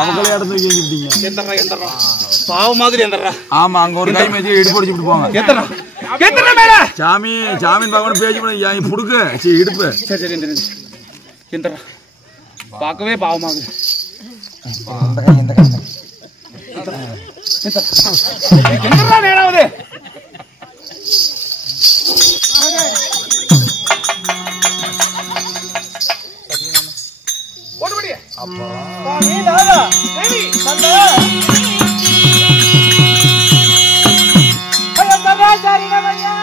அவங்களே இடத்துல கேங்கிட்டீங்க. எந்தறா எந்தறா பாவ மாதிரி எந்தறா. ஆமா அங்க ஒரு கை மேஜி இடுப்பு அடிச்சிட்டு போங்க. எந்தறா எந்தறா மேல சாமி சாமி பாவன பேஜ் பண்ண ஏன் புடுக்கு சீ இடுப்பு. சரி சரி எந்தறா பார்க்கவே பாவமாகுது. அந்த கை இந்த கை எந்தறா நேராவது ஓடுபடியா அப்பா நீ தாதா தேவி தந்தா ஐயா தரா சரினமையா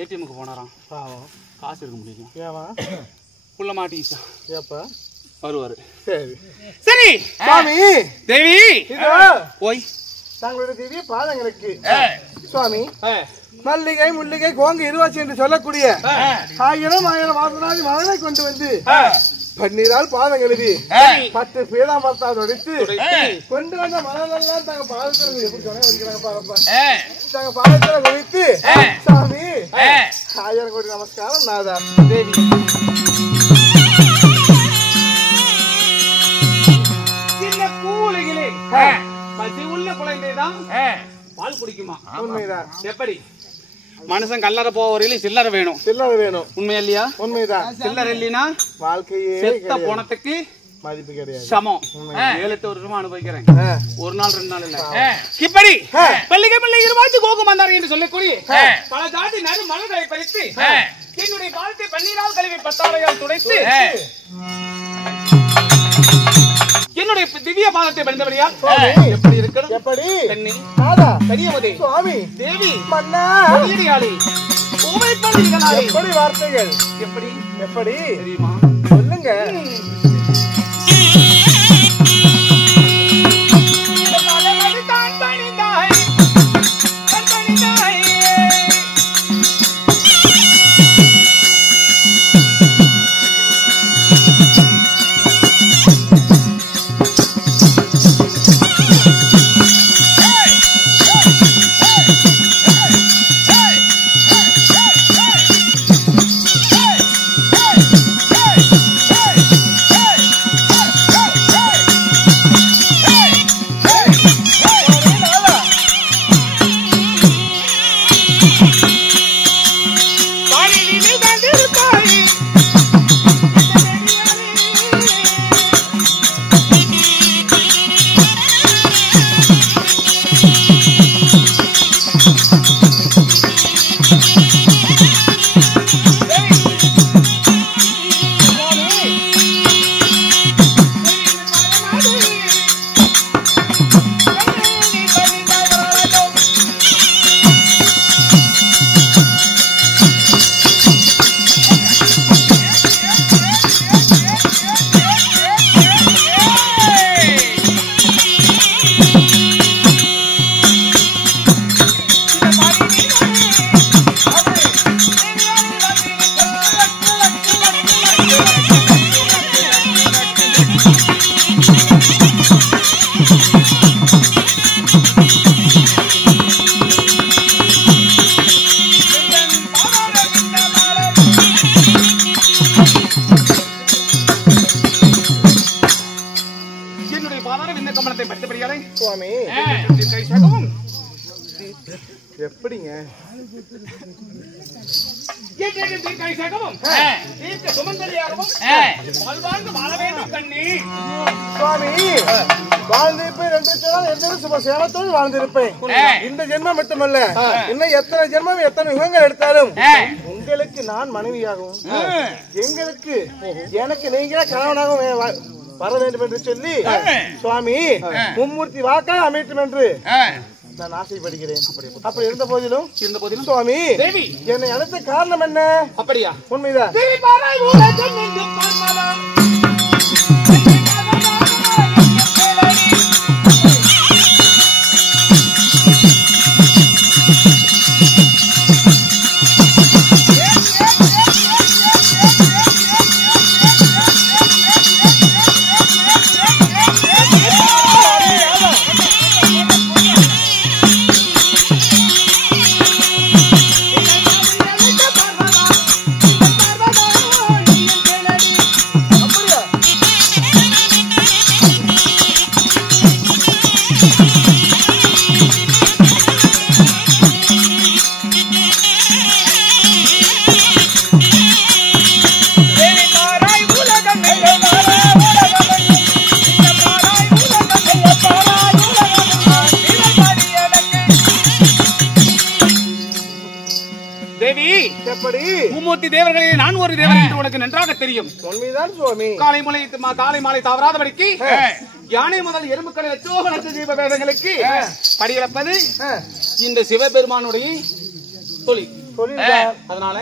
ஏடிஎம்க்கு போனாராம். பாவம் காசு இருக்க முடியும். ஏவா புள்ள மாட்டிச்சா ஏப்பா வருவாரு. சரி சரி சுவாமி தேவி ஓய் தங்களுடைய திவ்ய பாதங்களுக்கு சுவாமி மல்லிகை முல்லிகை கோங்கு இருவாச்சி என்று சொல்லக்கூடிய 1000 வாசனாதி மகனை கொண்டு வந்து பன்னீரால் பாதம் எழுதி 10 பீடாமரத்தால் உடைத்து கொண்டு வந்த மனதெல்லாம் தங்க பாதத்தில் எப்படி சொன்ன வைக்கிறாங்க. தங்க பாதத்தில் குடித்து சாமி 1000 கோடி நமஸ்காரம் நாதா தேவி. சின்ன கூலிகளே பசி உள்ள குழந்தைதான் பால் குடிக்குமா? உண்மைதான். எப்படி மனுஷன் கல்லற போற வரையிலும் சில்லறை வேணும். சில்லறை வேணும். உண்மை இல்லையா? உண்மைதான். சில்லறை இல்லைன்னா வாழ்க்கையே செத்த போனத்துக்கு மதிப்பு கிடையாது. சமம். 7-8 வருஷமா அனுபவிக்கிறேன். ஒரு நாள் 2 நாள் இல்ல. இப்படி பள்ளிகை பிள்ளை இருவாச்சு கோகு மந்தார் என்று சொல்லக்கூடிய பல ஜாதி நறு மலர்களை பறித்து என்னுடைய பாதத்தை பன்னீரால் கழுவி 10,000 துடைத்து என்னுடைய திவ்ய பாதத்தை பணிந்தபடியால் எப்படி இருக்கணும்? எப்படி கண்ணி நாதா கரியவதே சுவாமி தேவி மன்னா கொடியாளி ஓமை பண்ணினாலே எப்படி வார்த்தைகள் எப்படி எப்படி தெரியுமா? சொல்லுங்க. மாலை சுவாமி கை சகவும் எப்படிங்க கை சகவும் சுமந்தலியாகவும் வாழ்வாழ்ந்து வாழ வேண்டும் கண்ணி சுவாமி வாழ்ந்திருப்பேன் 2 நாள் எந்த சுப சேமத்தோடு வாழ்ந்திருப்பேன் இந்த ஜென்மம் மட்டுமல்ல இன்னும் எத்தனை ஜென்மம் எத்தனை யுகங்கள் எடுத்தாலும் உங்களுக்கு நான் மனைவியாகவும் எங்களுக்கு எனக்கு நீங்களே கணவனாகவும் வர வேண்டும் என்று சொல்லி சுவாமி மும்மூர்த்தி வாக்கா அமையட்டும் என்று நான் ஆசைப்படுகிறேன். அப்படி இருந்த போதிலும் சுவாமி என்னை அழைத்த காரணம் என்ன? அப்படியா? உண்மைதான். மும்மூர்த்தி தேவர்களே நான் ஒரு தேவன் என்று உனக்கு நன்றாக தெரியும். உண்மைதான் சுவாமி. காலை மாலை தவறாதபடிக்கு யானை முதல் எறும்புக்களை லட்சோபலட்ச ஜீவ வேதங்களுக்கு படியிழப்பது இந்த சிவபெருமானுடைய தொழில். அதனால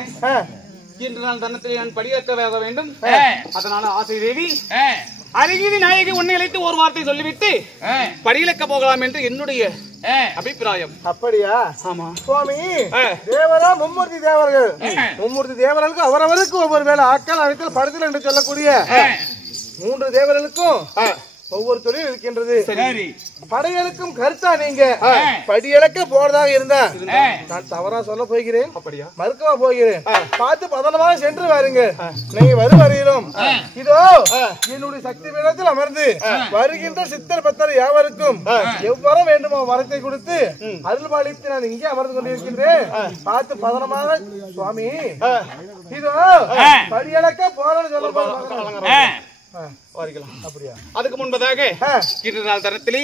இன்று நாள் தன்னத்தில் நான் படியிழக்க வேண்டும். அதனால ஆசை தேவி அருகிரி நாயகி உன்னை அழைத்து ஒரு வார்த்தை சொல்லிவிட்டு படியிழக்க போகலாம் என்று என்னுடைய அபிப்பிராயம். அப்படியா? ஆமா சுவாமி. தேவரா மும்மூர்த்தி தேவர்கள். மும்மூர்த்தி தேவர்களுக்கு அவரவருக்கு ஒவ்வொரு வேலை ஆக்கல் அழைத்தல் படுத்தல் என்று சொல்லக்கூடிய 3 தேவர்களுக்கும் ஒவ்வொரு தொழில் இருக்கின்றது. படையலுக்கும் கருத்தா நீங்க படியலக்க போறதாக இருந்தா நான் தவறா சொல்ல போகிறேன். அப்படியா? மறுக்கவா போகிறேன். பார்த்து பதனமாக சென்று வாருங்க. நீங்க வருவரையிலும் இதோ என்னுடைய சக்தி பீடத்தில் அமர்ந்து வருகின்ற சித்தர் பத்தர் யாவருக்கும் எவ்வளவு வேண்டுமோ வரத்தை கொடுத்து அருள் பாலித்து நான் இங்கே அமர்ந்து கொண்டிருக்கின்றேன். பார்த்து பதனமாக சுவாமி இதோ படியலக்க போறேன்னு சொல்ல அப்படியா? அதுக்கு முன்பதாக இன்று நாள் தரத்திலே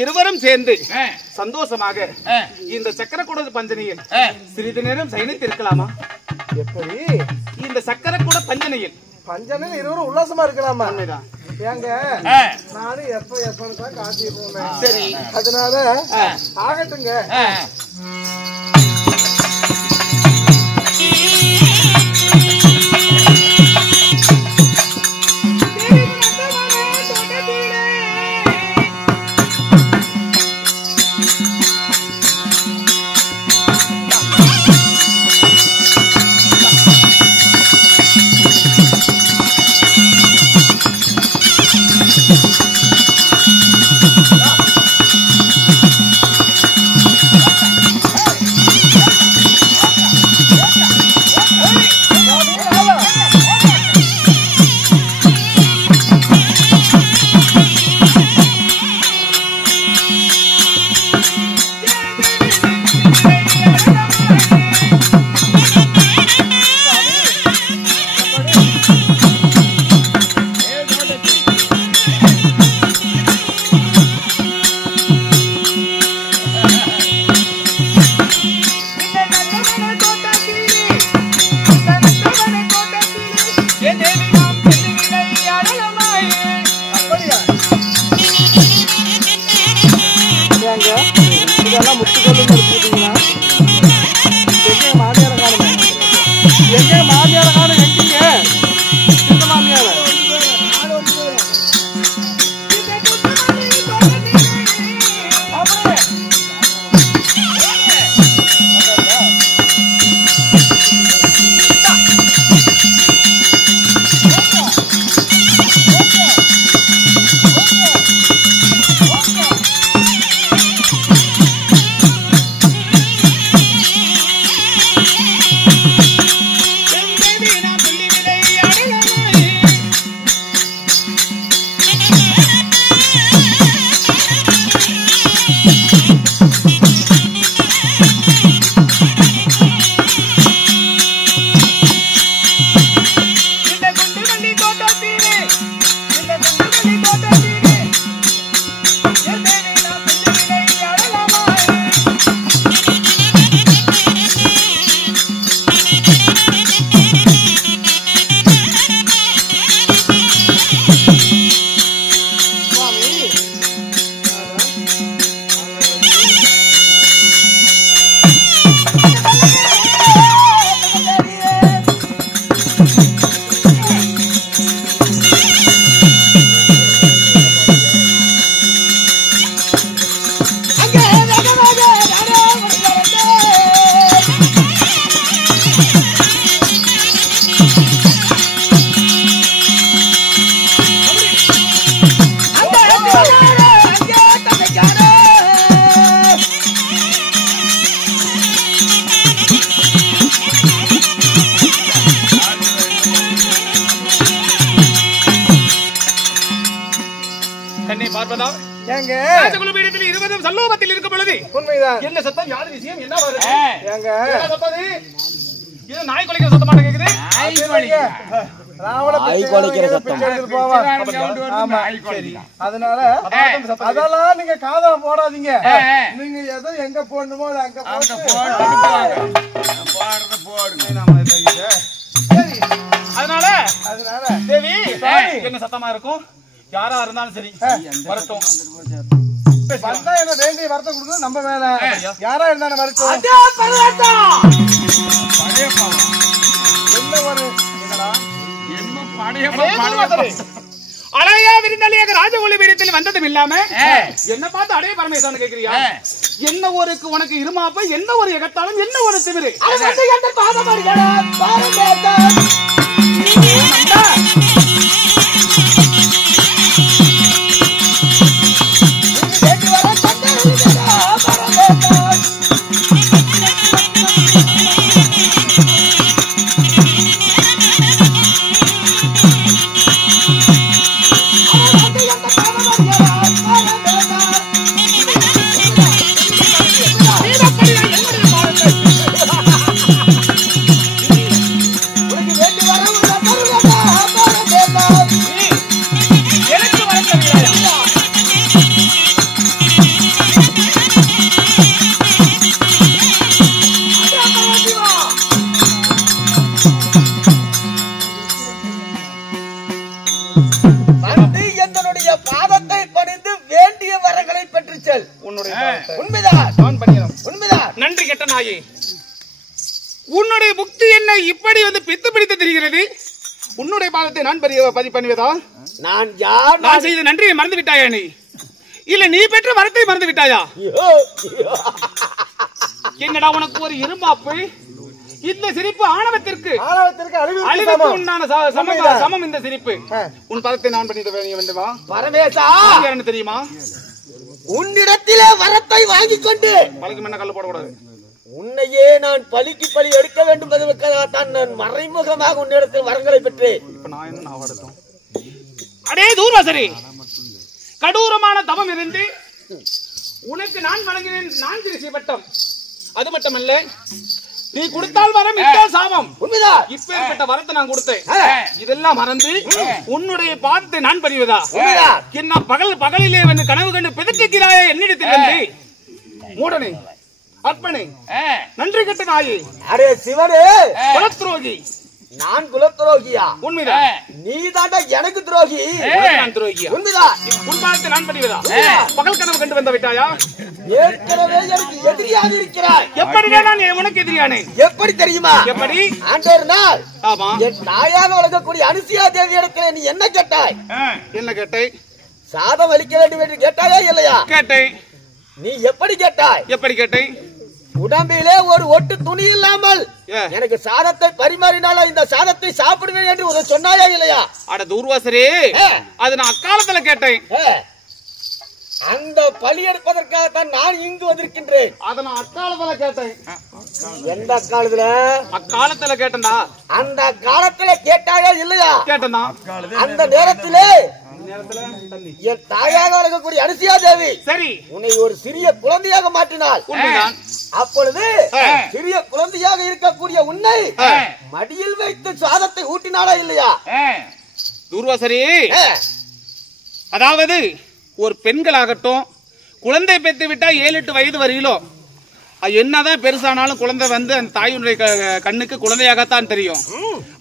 இருவரும் சேர்ந்து சந்தோஷமாக இந்த சக்கரக்கூட பஞ்சனையில் சிறிது நேரம் சயனித்து இருக்கலாமா? எப்படி? இந்த சக்கரக்கூட பஞ்சனையில் இருவரும் உல்லாசமா இருக்கலாமா? ஏங்க நானும் எப்ப தான் காட்டிருப்போம். சரி, அதனால ஆகட்டுங்க. என்னை பார்ப்பதா ஏங்க ராஜகுலபீடத்தில் 20 சல்லோகத்தில் இருக்கும் பொழுது உண்மைதான். என்ன சத்தம்? யாரு விஷயம்? என்ன வருது? ஏங்க என்ன சத்தம் இது? இது நாய் குலைக்கிற சத்தமா கேக்குது? அதனால அதெல்லாம் நீங்க காதல போடாதீங்க. நீங்க எதோ எங்க போடணுமோ அங்க அதனால தேவி என்ன சத்தமா இருக்கும்? யாரா இருந்தாலும் சரி வரட்டும். வந்தா என்ன வேண்டிய வரத்தை கொடுக்கணும் நம்ம மேல. யாரா இருந்தாலும் வரட்டும். அலையா விருந்தாளியாக ராஜகுலபீடத்தில் வந்ததும் இல்லாம என்ன பார்த்து அடைய பரமேசான்னு கேக்குறியா? என்ன ஒரு உனக்கு இருமாப்ப, என்ன ஒரு எகத்தாலும், என்ன ஒரு திமிரு? நன்றி கெட்ட நாயே, உன்னுடைய புக்தி என்ன இப்படி வந்து பித்து பிடித்து தெரிகிறது? உன்னுடைய பாதத்தை நான் பண்ணுவதா? நான் செய்த நன்றியை மறந்து விட்டாயா? நீ இல்ல நீ பெற்ற வரத்தை மறந்து விட்டாயா? என்னடா உனக்கு ஒரு இருமாப்பு? இந்த சிரிப்பு ஆணவத்திற்கு அழிவுக்கு உண்டான சமம். இந்த சிரிப்பு உன் பதத்தை நான் பண்ணி வேண்டுமா? பரமேசா, என்ன தெரியுமா? உன்னிடத்திலே வரத்தை வாங்கிக் கொண்டு பழக்கு மண்ண கல்ல போடக்கூடாது. உன்னையே நான் பலிக்கு பலி எடுக்க வேண்டும் என்பதற்காகத்தான் நான் மறைமுகமாக உன்னிடத்தில் வரங்களை பெற்றேன். இப்ப நான் என்ன ஆவடட்டும்? அடே தூர்வாசரே, கடூரமான தவம் இருந்து உனக்கு நான் வழங்கினேன் 4 ரிஷி பட்டம். அது மட்டுமல்ல, நீ கொடுத்தால் வரம், இட்டால் சாபம். உண்மைதான். இப்பேற்பட்ட வரத்தை நான் கொடுத்தேன். இதெல்லாம் மறந்து உன்னுடைய பாதத்தை நான் பணிவதா? என்ன பகலிலே வந்து கனவு கண்டு பிதற்றுகிறாயே என்னிடத்தில் வந்து? மூடனே, அற்பனே, நன்றி கெட்ட நாயே, அரே சிவனே, குலத்ரோகி. நான் குலத்ரோகியா? உண்மைதான். நீ தாண்டா எனக்கு துரோகி. நான் துரோகியா? உண்மைதான். உன் பாதத்தை நான் பணிவதா? பகல் கனவு கண்டு வந்து விட்டாயா? ஏற்கனவே எனக்கு எதிரியாக இருக்கிறாய். எப்படி நான் உனக்கு எதிரியானே? எப்படி தெரியுமா? எப்படி? ஆண்டவர் நாள் ஆமா, என் தாயாக வழங்கக்கூடிய அனுசியா தேவி இடத்துல நீ என்ன கேட்டாய்? என்ன கேட்டேன்? சாதம் அளிக்க வேண்டும் என்று கேட்டாயா இல்லையா? கேட்டேன். நீ எப்படி கேட்டாய்? எப்படி கேட்டேன்? உடம்பிலே ஒரு ஒட்டு துணி இல்லாமல் எனக்கு சாதத்தை பரிமாறினாலும் இந்த சாதத்தை சாப்பிடுவேன் என்று சொன்னாயா இல்லையா? அட தூர்வாசரே, அது நான் அக்காலத்துல கேட்டேன். அந்த பலி எடுப்பதற்காகத்தான் நான் இங்கு வந்திருக்கின்றேன். அத நான் அக்காலத்துல கேட்டேன். எந்த காலத்துல? அக்காலத்துல கேட்டேன்டா. அந்த காலத்துல கேட்டாயா இல்லையா? கேட்டேன்டா. அந்த நேரத்திலே என் தாயாக வழங்கக்கூடிய அனுசியா தேவி சரி உன்னை ஒரு சிறிய குழந்தையாக மாற்றினாள். அப்பொழுது சிறிய குழந்தையாக இருக்கக்கூடிய உன்னை மடியில் வைத்து சாதத்தை ஊட்டினாளா இல்லையா? தூர்வாசரே, அதாவது ஒரு பெண்களாகட்டும் குழந்தை பெற்று விட்டா 7-8 வயது வரையிலும் என்னதான் பெருசானாலும் குழந்தை வந்து அந்த தாயுடைய கண்ணுக்கு குழந்தையாகத்தான் தெரியும்.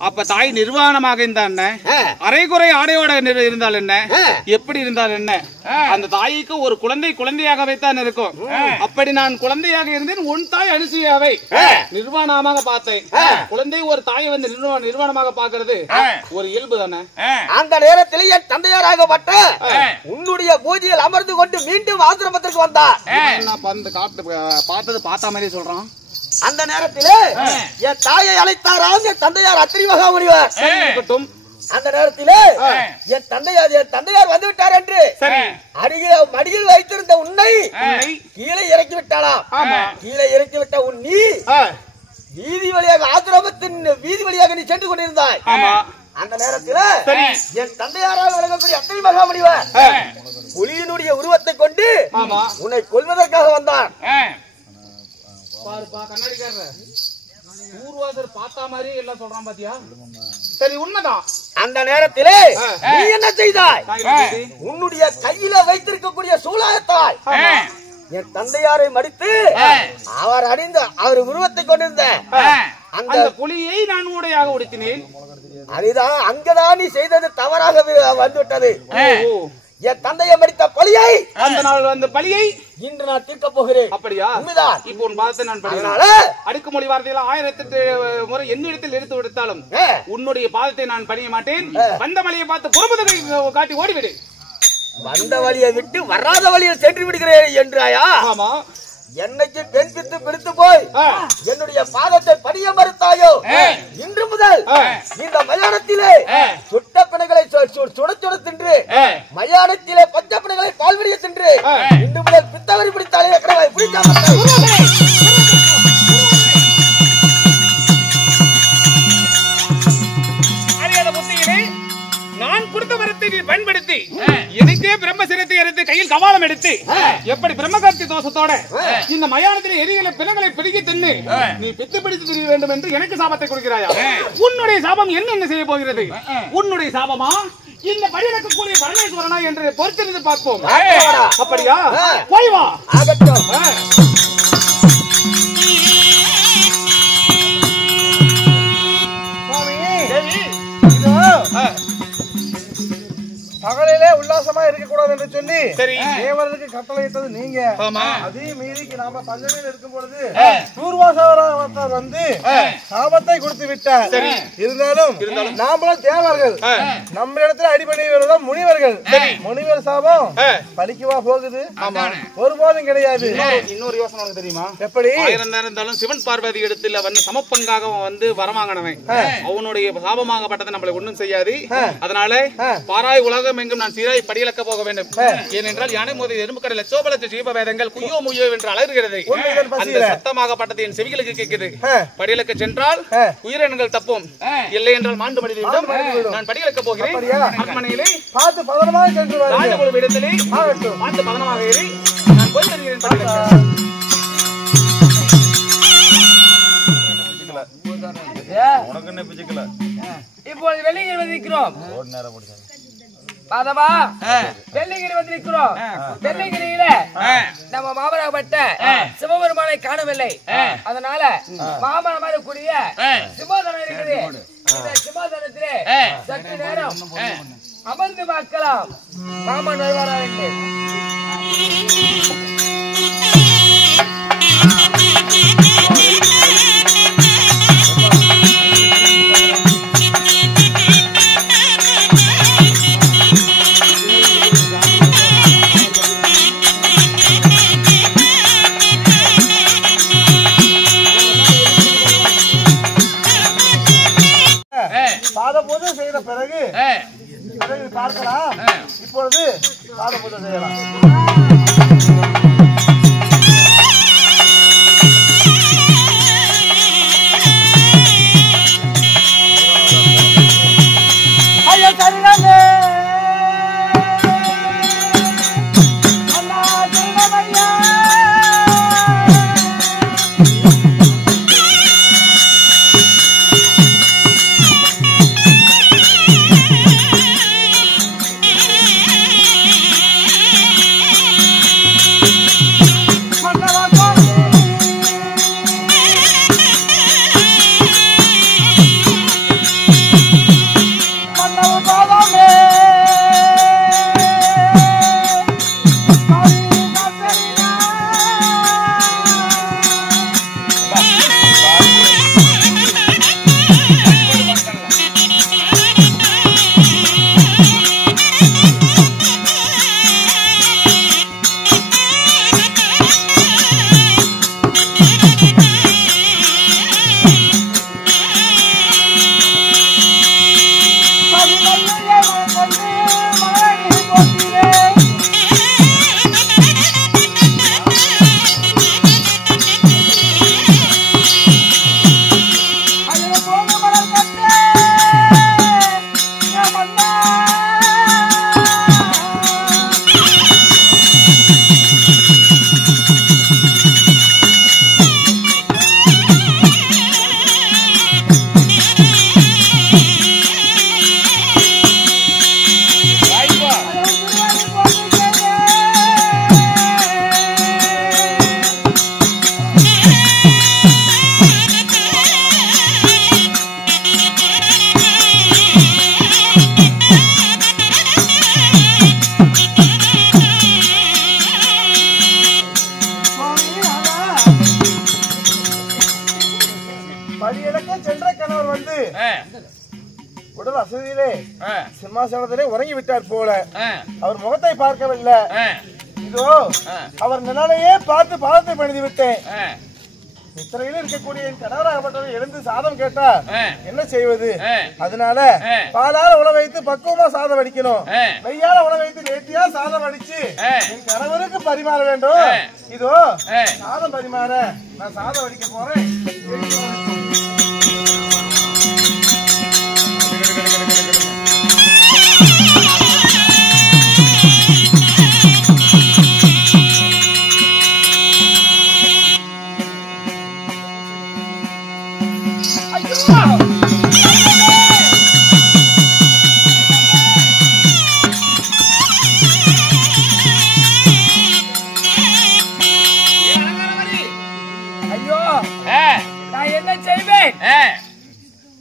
அப்ப தாய் நிர்வாணமாக இருந்தா என்ன, அரைகுறை ஆடையோட இருந்தால் என்ன, எப்படி இருந்தால் என்ன, அந்த தாய்க்கு ஒரு குழந்தையாகவே தான் இருக்கும். அப்படி நான் குழந்தையாக இருந்தேன். உன் தாய் அனுசூயாவை நிர்வாணமாக பார்த்தேன். குழந்தை ஒரு தாயை வந்து நிர்வாணமாக பார்க்கிறது ஒரு இயல்பு தானே. அந்த நேரத்தில் என் தந்தையாராகப்பட்ட உன்னுடைய பூஜையில் அமர்ந்து கொண்டு மீண்டும் ஆசிரமத்திற்கு வந்தார். பார்த்தது பார்த்த மாதிரி சொல்றான். அந்த நேரத்திலே என் தாயை அழைத்தாராம் என் தந்தையார் அத்திரி மகாமுனிவர். அந்த நேரத்திலே என் தந்தையார் வந்து விட்டார் என்று மடியில் வைத்திருந்த உன்னை கீழே இறக்கி விட்டாளாம். கீழே இறக்கிவிட்ட உன் நீ வீதி வழியாக ஆசிரமத்தின் வீதி வழியாக நீ சென்று கொண்டிருந்தாய். அந்த நேரத்தில் என் தந்தையாராக விளங்கக்கூடிய அத்தனை மகாமுனிவர் புலியினுடைய உருவத்தை கொண்டு உன்னை கொல்வதற்காக வந்தான். பாருப்பா கண்ணாடிக்காரர் ஊர்வாசர் பார்த்தா மாதிரி எல்லாம் சொல்றான் பாத்தியா? சரி உண்மைதான். அந்த நேரத்திலே நீ என்ன செய்தாய்? உன்னுடைய கையில வைத்திருக்கக்கூடிய சூலாயத்தாய் என் தந்தையாரை மடித்து அவர் உருவத்தை கொண்டிருந்த அந்த புலியை நான் ஊடையாக உடுத்தினேன். அதுதான் அங்கதான் நீ செய்தது தவறாக வந்துவிட்டது. என் தந்தையை மடித்த பழியை அந்த நாள் அந்த பழியை இன்று நான் தீர்க்க போகிறேன். அப்படியா? உண்மைதான். இப்போ உன் பாதத்தை நான் அடுக்குமொழி வார்த்தையில 1008 முறை என்னிடத்தில் எடுத்து விடுத்தாலும் உன்னுடைய பாதத்தை நான் பணிய மாட்டேன். வந்த வழியை பார்த்து பொறுப்பதை காட்டி ஓடிவிடு. வந்த வழியை விட்டு வராத வழியில் சென்று விடுகிறேன் என்றாயா? ஆமா. என்னைக்கு பெண் பித்து பிடித்து போய் என்னுடைய பாதத்தை பணிய மறுத்தாயோ இன்று முதல் இந்த மயானத்திலே சுட்ட பிணைகளை சுட சுட தின்று மயானத்திலே பச்ச பிணைகளை பால்வடிய தின்று இன்று முதல் பித்தவரி பிடித்தாலே பிடிக்காம நான் கொடுத்த வரத்தை பயன்படுத்தி எனக்கே பிரம்மசிரத்தை எடுத்து கையில் கவாலம் எடுத்து எப்படி பிரம்மகர்த்தி தோஷத்தோட இந்த மயானத்தில் எரிகளை பிணங்களை பிடிக்க தின்னு நீ பித்து பிடித்து திரிய வேண்டும் என்று எனக்கு சாபத்தை கொடுக்கிறாயா? உன்னுடைய சாபம் என்ன செய்ய போகிறது? உன்னுடைய சாபமா இந்த படியிலக்கக்கூடிய பரமேஸ்வரனா என்று பொறுத்திருந்து பார்ப்போம். அப்படியா? போய் வா. பகலிலே உல்லாசமா இருக்கக்கூடாது என்று சொல்லி தேவர்களுக்கு கட்டளையிட்டது நீங்க. அதே மீறிக்கு நாம பஞ்சமையில் இருக்கும் பொழுது தூர்வாசவர் வந்து சாபத்தை கொடுத்து விட்டார். இருந்தாலும் நாமளும் தேவர்கள், நம்ம இடத்துல அடிபணிவர்கள் முனிவர்கள். முனிவர் சாபம் பலிக்குவா போகுது? ஒருபோதும் கிடையாது. இன்னொரு யோசனை உனக்கு தெரியுமா? எப்படி? இருந்தாலும் சிவன் பார்வதி இடத்துல வந்து சமப்பங்காக வந்து வரமாங்கினவன் அவனுடைய சாபமாகப்பட்டதை நம்மளை ஒண்ணும் செய்யாது. அதனால பாராய் உலகம் எங்கும் நான் சீராய் படியிலக்க போக வேண்டும். ஏனென்றால் யானை மோதி எறும்பு கடல சோபலச்ச ஜீவ வேதங்கள் குய்யோ முய்யோ என்று அலறுகிறது. அந்த சத்தமாகப்பட்டது என் செவிகளுக்கு கேட்குது. படியிலக்க சென்றால் உயிரினங்கள் தப்பும், இல்லை என்றால் மாண்டு மடிந்துவிடும். நான் படியிலக்க போகிறேன். அரண்மனையிலே பார்த்து பதனமாக சென்று ஒரு இடத்திலே பார்த்து பதனமாக ஏறி நான் போய் வருகிறேன். இப்போது வெள்ளிங்கிரி வந்திருக்கிறோம். மாதவா, வெள்ளிங்கிரி வந்திருக்கிறோம். வெள்ளிங்கிரியில நம்ம மாமனாகப்பட்ட சிவபெருமானை காணவில்லை. அதனால மாமனாக கூடிய சிம்மாசனம் இருக்குது. இந்த சிம்மாசனத்திலே சற்று நேரம் அமர்ந்து பார்க்கலாம். மாமன் வருவாரா என்று. பாதபூஜை செய்த பிறகு பார்க்கலாம். இப்பொழுது பாதபூஜை செய்யலாம். சிம்மாசனத்திலே உறங்கி விட்டார் போல. அவர் முகத்தை பார்க்கவில்லை. இதோ அவர் நிலையே பார்த்து பாதத்தை பணிந்து விட்டேன். இத்தனையில இருக்கக்கூடிய என் கணவராகப்பட்டவர் எழுந்து சாதம் கேட்டா என்ன செய்வது? அதனால பாலால உணவு வைத்து பக்குவமா சாதம் அடிக்கணும். நெய்யால உணவு வைத்து நேர்த்தியா சாதம் அடிச்சு என் கணவருக்கு பரிமாற வேண்டும். இதோ சாதம் பரிமாற நான் சாதம் அடிக்க போறேன்.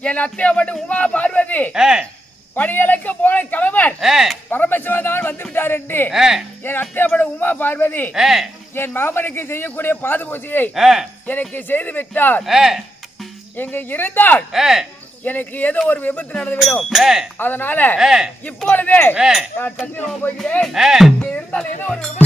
என் அத்தையப்பட்டு உமா பார்வதி பணிகளுக்கு போன கணவர் பரமசிவன் வந்து விட்டார் என்று என் அத்தையப்பட்ட உமா பார்வதி என் மாமனுக்கு செய்யக்கூடிய பாதுபூசியை எனக்கு செய்து விட்டார். இங்க இருந்தால் எனக்கு ஏதோ ஒரு விபத்து நடந்துவிடும். அதனால இப்பொழுதே நான் சத்தியமா போகிறேன். இங்க இருந்தால் ஏதோ ஒரு விபத்து